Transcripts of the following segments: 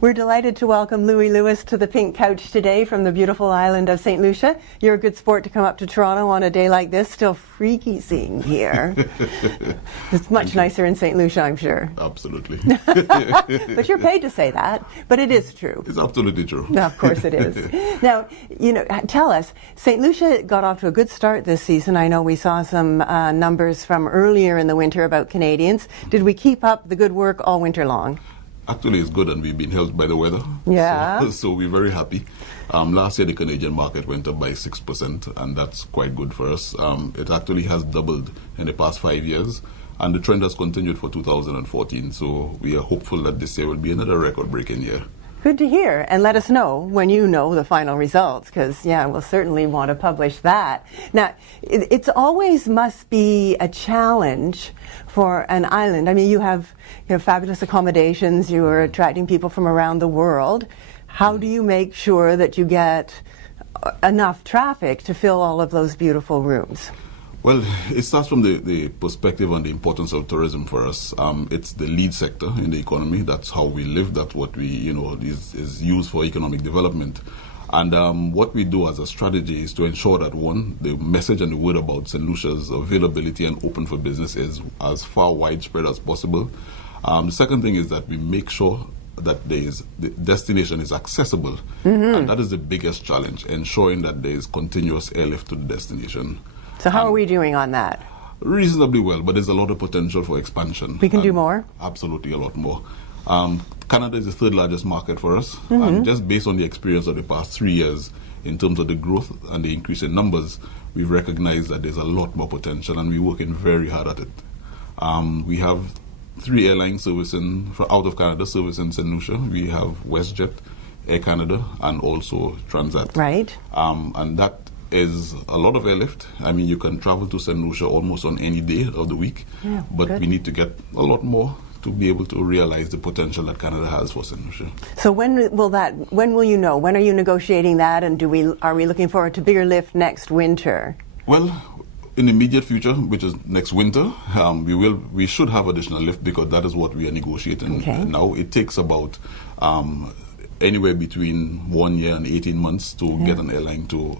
We're delighted to welcome Louis Lewis to the Pink Couch today from the beautiful island of Saint Lucia. You're a good sport to come up to Toronto on a day like this. Still freaky seeing here. It's much nicer in Saint Lucia, I'm sure. Absolutely. But you're paid to say that, but it is true. It's absolutely true. No, of course it is. Now, tell us, Saint Lucia got off to a good start this season. I know we saw some numbers from earlier in the winter about Canadians. Did we keep up the good work all winter long? Actually, it's good, and we've been helped by the weather. Yeah. So we're very happy. Last year, the Canadian market went up by 6%, and that's quite good for us. It actually has doubled in the past 5 years, and the trend has continued for 2014. So we are hopeful that this year will be another record-breaking year. Good to hear, and let us know when you know the final results, because, we'll certainly want to publish that. Now, it's always must be a challenge for an island. I mean, you have fabulous accommodations, you are attracting people from around the world. How do you make sure that you get enough traffic to fill all of those beautiful rooms? Well, it starts from the perspective and the importance of tourism for us. It's the lead sector in the economy. That's how we live. That's what we, is used for economic development. And what we do as a strategy is to ensure that, one, the message and the word about St. Lucia's availability and open for business is as far widespread as possible. The second thing is that we make sure that the destination is accessible. Mm-hmm. And that is the biggest challenge, ensuring that there is continuous airlift to the destination. So how are we doing on that? Reasonably well, but there's a lot of potential for expansion. We can do more? Absolutely, a lot more. Canada is the third largest market for us. Mm-hmm. And just based on the experience of the past 3 years, in terms of the growth and the increase in numbers, we've recognized that there's a lot more potential, and we're working very hard at it. We have 3 airlines servicing out of Canada, servicing St. Lucia. We have WestJet, Air Canada, and also Transat. Right. And that is a lot of airlift. I mean, you can travel to St. Lucia almost on any day of the week, but we need to get a lot more to be able to realize the potential that Canada has for St. Lucia. So when will you know? When are you negotiating that, and are we looking forward to bigger lift next winter? Well, in the immediate future, which is next winter, we should have additional lift, because that is what we are negotiating now. It takes about anywhere between 1 year and 18 months to get an airline to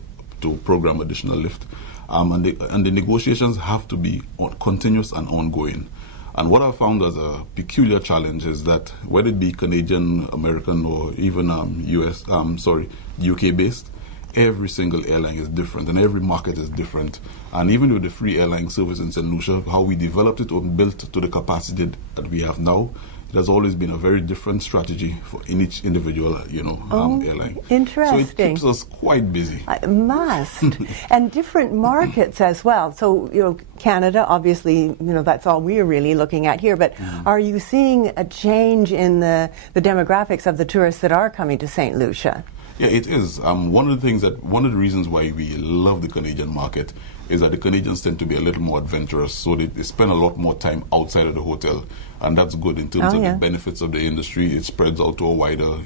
program additional lift. And the negotiations have to be continuous and ongoing. And what I found as a peculiar challenge is that whether it be Canadian, American, or even UK based, every single airline is different and every market is different. And even with the free airline service in St. Lucia, how we developed it or built to the capacity that we have now, it has always been a very different strategy in each individual, airline. Interesting. So it keeps us quite busy. It must. And different markets as well. So, Canada, obviously, that's all we're really looking at here. But are you seeing a change in the demographics of the tourists that are coming to St. Lucia? Yeah, it is. One of the reasons why we love the Canadian market is that the Canadians tend to be a little more adventurous, so they spend a lot more time outside of the hotel, and that's good in terms of the benefits of the industry. It spreads out to a wider,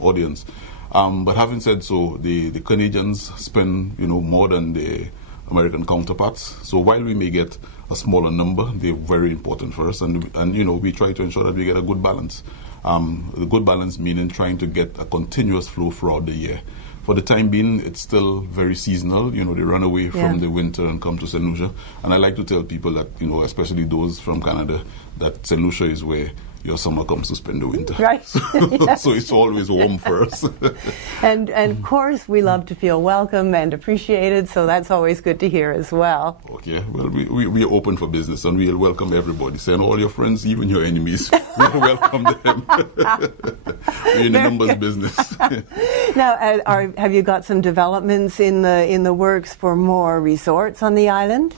audience. But having said so, the Canadians spend, more than the American counterparts. So while we may get a smaller number, they're very important for us, and we try to ensure that we get a good balance. The good balance meaning trying to get a continuous flow throughout the year. For the time being, it's still very seasonal. They run away from the winter and come to St. Lucia. And I like to tell people that, especially those from Canada, that St. Lucia is where your summer comes to spend the winter. Right. So it's always warm for us. And of course, we love to feel welcome and appreciated, so that's always good to hear as well. Okay. Well, we are open for business, and we'll welcome everybody. Send all your friends, even your enemies. We'll welcome them. We're in the numbers business. Now, have you got some developments in the works for more resorts on the island?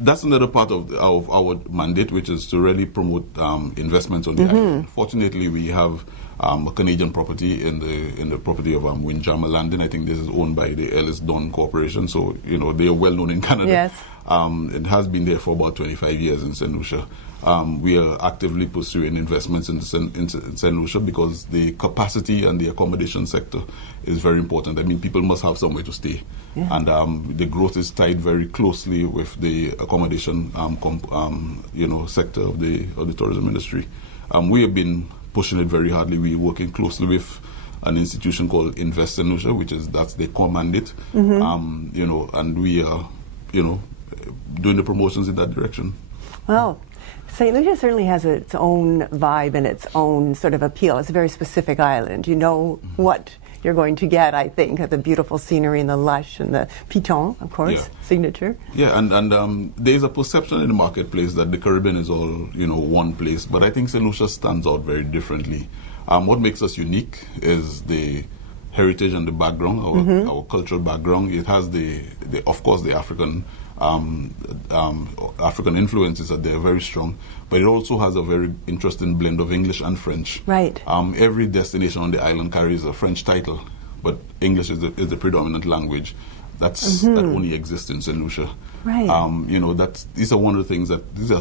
That's another part of our mandate, which is to really promote investments on the island. Fortunately, we have a Canadian property in the property of Windjammer Landing. I think this is owned by the Ellis Don Corporation, so they are well known in Canada. Yes. It has been there for about 25 years in St. Lucia. We are actively pursuing investments in St. Lucia because the capacity and the accommodation sector is very important. I mean, people must have somewhere to stay. Yeah. And the growth is tied very closely with the accommodation sector of the tourism industry. We have been pushing it very hardly. We're working closely with an institution called Invest Saint Lucia, that's their core mandate, and we are, doing the promotions in that direction. Well, St. Lucia certainly has its own vibe and its own sort of appeal. It's a very specific island. You know what you're going to get, I think, the beautiful scenery and the lush and the Piton, of course, signature. Yeah, and there's a perception in the marketplace that the Caribbean is all, one place, but I think St. Lucia stands out very differently. What makes us unique is the heritage and the background, our cultural background. It has of course, the African influences that they're very strong, but it also has a very interesting blend of English and French. Right. Every destination on the island carries a French title, but English is the predominant language. That only exists in St. Lucia. Right. These are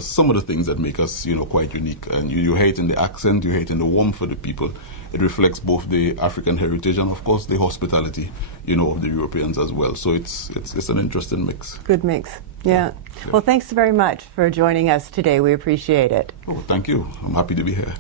some of the things that make us, quite unique. And you hear it in the accent, you hear it in the warmth of the people. It reflects both the African heritage and, of course, the hospitality, of the Europeans as well. So it's an interesting mix. Good mix. Yeah. Well, thanks very much for joining us today. We appreciate it. Oh, thank you. I'm happy to be here.